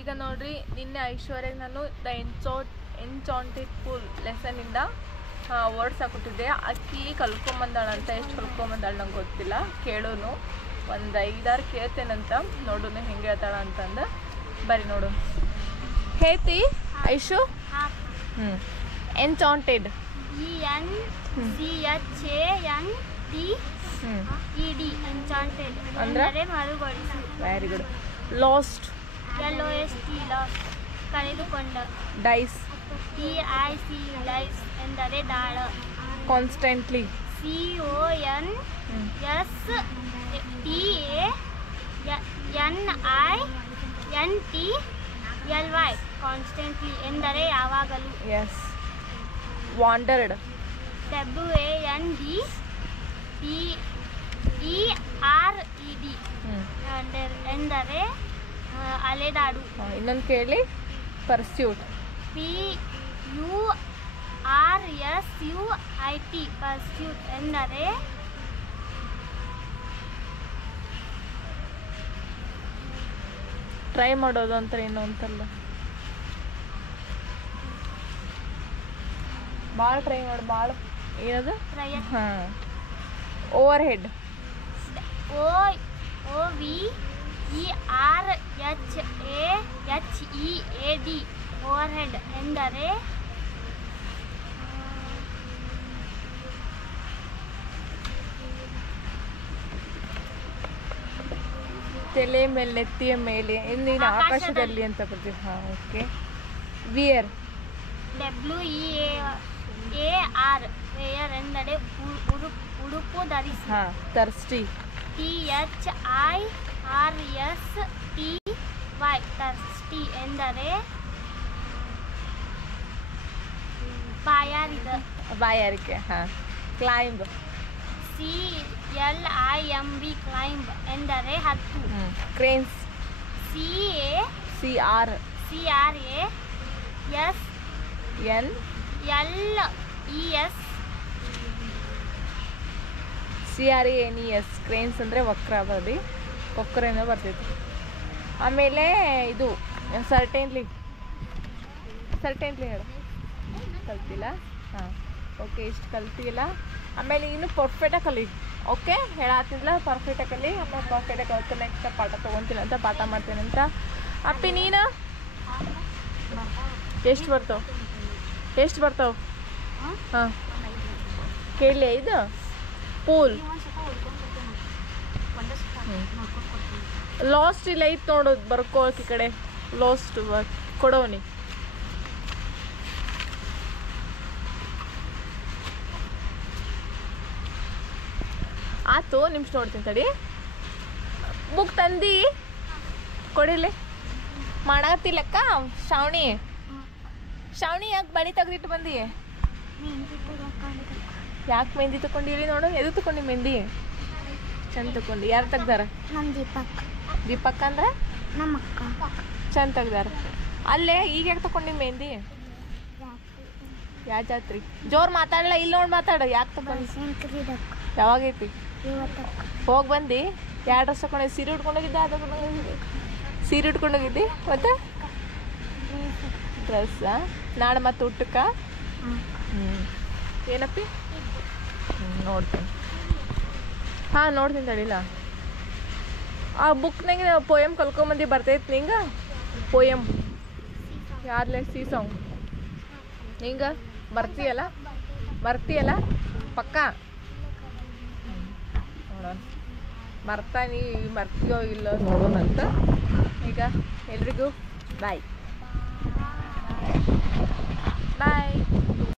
ಈಗ ನೋಡ್ರಿ ನಿನ್ನೆ ಐಶ್ವರ್ಯಗೆ ನಾನು ದ ಎನ್ಚಾಂಟೆಡ್ ಪೂಲ್ ಲೆಸನಿಂದ ವರ್ಡ್ಸ್ ಹಾಕೊಟ್ಟಿದ್ದೆ. ಅಕ್ಕಿ ಕಲ್ಕೊಂಬಂದಾಳಂತ, ಎಷ್ಟು ಕಲ್ಕೊಂಬಂದಾಳ ನಂಗೆ ಗೊತ್ತಿಲ್ಲ, ಕೇಳೋನು ಒಂದು 5-6 ಕೇಳ್ತೇನಂತ, ನೋಡೋನು ಹೆಂಗೆ ಹೇಳ್ತಾಳ ಅಂತಂದು. ಬರೀ ನೋಡು ಹೇಳ್ತಿ ಐಶು. ಎನ್ಚಾಂಟೆಡ್ ಎನ್ಚಾಂಟೆಡ್ ಅಂದ್ರೆ ಮರುಗೊಳಿಸು. Very good. ಲಾಸ್ಟ್ ಕಳೆದುಕೊಂಡ. ಡೈಸ್ DIC ಡೈಸ್ ಎಂದರೆ ದಾಳ. ಕಾನ್ಸ್ಟೆಂಟ್ಲಿ CONSTANTLY ಕಾನ್ಸ್ಟೆಂಟ್ಲಿ ಎಂದರೆ ಯಾವಾಗಲೂ. ಎಸ್. ವಾಂಡರ್ಡ್ WANDERED ಎಂದರೆ ಅಲೆದಾಡು. ಇನ್ನೊಂದು ಕೇಳಿ. ಪರ್ಸ್ಯೂಟ್ PURSUIT ಪರ್ಸ್ಯೂಟ್ ಎಂದರೆ ಟ್ರೈ ಮಾಡೋದು ಅಂತ ಏನು ಅಂತಲ್ಲ, ಭಾಳ ಟ್ರೈ ಮಾಡಿ, ಭಾಳ ಏನದು. ಹಾಂ. Over head OVERHEAD over head ಎಂದರೆ ತಲೆ ಮೇಲೆ, ನೆತ್ತಿಯ ಮೇಲೆ, ಇಂದಿನ ಆಕಾಶದಲ್ಲಿ ಅಂತ ಬರ್ತೀವಿ. ಹಾಂ, ಓಕೆ. ವಿಯರ್ WEAR ವೇಯರ್ ಎಂದರೆ ಉಡುಪು ಧರಿಸಿ. ಹಾಂ. ತರ್ಸ್ಟಿ THIRSTY ತರ್ಸ್ಟಿ ಎಂದರೆ ಬಾಯಾರಿಕೆ. ಹಾಂ. ಕ್ಲೈಂಬ್ CLIMB ಕ್ಲೈಂಬ್ ಎಂದರೆ ಹತ್ತು. ಕ್ರೇನ್ಸ್ CRASNES ಕ್ರೇನ್ಸ್ ಅಂದರೆ ವಕ್ರ ಬದಿ, ವಕ್ರೇನೋ ಬರ್ತೈತಿ. ಆಮೇಲೆ ಇದು ಸರ್ಟೇನ್ಲಿ ಹೇಳು. ಕಲ್ತಿಲ್ಲ. ಹಾಂ, ಓಕೆ. ಇಷ್ಟು ಕಲ್ತಿಲ್ಲ. ಆಮೇಲೆ ಇನ್ನು ಪರ್ಫೆಕ್ಟಾಗಿ ಕಲಿ. ಓಕೆ, ಹೇಳತ್ತಿಲ್ಲ ಪರ್ಫೆಕ್ಟಾಗಿ ಕಲಿ. ಆಮೇಲೆ ಪರ್ಫೆಕ್ಟಾಗಿ ಕಲ್ತು ನೆಕ್ಸ್ಟ್ ಪಾಠ ತೊಗೊತೀನಿ ಅಂತ, ಪಾಠ ಮಾಡ್ತೇನೆ ಅಂತ. ಅಪ್ಪಿ ನೀನು ಎಷ್ಟು ಬರ್ತಾವೆ? ಹಾಂ, ಕೇಳಿ. ಇದು ಪೂಲ್ ಲಾಸ್ಟ್ ಇಲ್ಲ ಐತೆ ನೋಡೋದು, ಬರ್ಕೋಕ್ ಈ ಕಡೆ. ಲಾಸ್ಟ್ ಕೊಡೋನಿ. ಆತು, ನಿಮಿಷ ನೋಡ್ತೀನಿ ತಡಿ. ಬುಕ್ ತಂದು ಕೊಡಿಲಿ. ಮಾಡತ್ತಿಲ್ಲಕ್ಕ. ಶ್ರಾವಣಿ ಯಾಕೆ ಬಳಿ ತೆಗ್ದಿಟ್ಟು ಬಂದಿ? ಯಾಕೆ ಮೆಹಂದಿ ತಗೊಂಡಿರಿ? ನೋಡು, ಎದು ತಗೊಂಡಿ ಮೆಹಂದಿ? ಚಂದ ತಗೊಂಡು. ಯಾರು ತೆಗ್ದಾರ? ದೀಪಕ್ ಅಂದ್ರೆ ಚಂದ ತೆಗ್ದಾರ. ಅಲ್ಲೇ ಈಗ ಯಾಕೆ ತಗೊಂಡಿ ಮೆಹಂದಿ? ಯಾವ ಜಾತ್ರಿ? ಜೋರು ಮಾತಾಡಲ್ಲ, ಇಲ್ಲಿ ನೋಡಿ ಮಾತಾಡು. ಯಾಕೆ ತಗೊಂಡು? ಯಾವಾಗೈತಿ? ಹೋಗಿ ಬಂದು. ಯಾವ ಡ್ರೆಸ್ ತಗೊಂಡು? ಸೀರೆ ಉಟ್ಕೊಂಡೋಗಿದ್ದೆ? ಸೀರೆ ಉಟ್ಕೊಂಡೋಗಿದ್ದಿ? ಮತ್ತೆ ಡ್ರೆಸ್ಸಾ? ನಾಳೆ ಮತ್ತೆ ಊಟಕ್ಕೆ? ಏನಪ್ಪಿ? ನೋಡ್ತೀನಿ. ಹಾಂ, ನೋಡ್ತೀನಿ ತಡಿಲ್ಲ. ಆ ಬುಕ್ನಾಗ ಪೋಯಮ್ ಕಲ್ಕೊಂಬಂದು ಬರ್ತೈತಿ ನಿಂಗೆ? ಪೋಯಮ್ ಯಾರ್ಲೆ? ಸಾಂಗ್ ನಿಂಗೆ ಬರ್ತೀಯಲ್ಲ ಪಕ್ಕ? ನೋಡೋಣ, ಮರ್ತೀಯೋ ಇಲ್ಲ ನೋಡೋಣಂತ. ಈಗ ಎಲ್ರಿಗೂ ಬಾಯ್.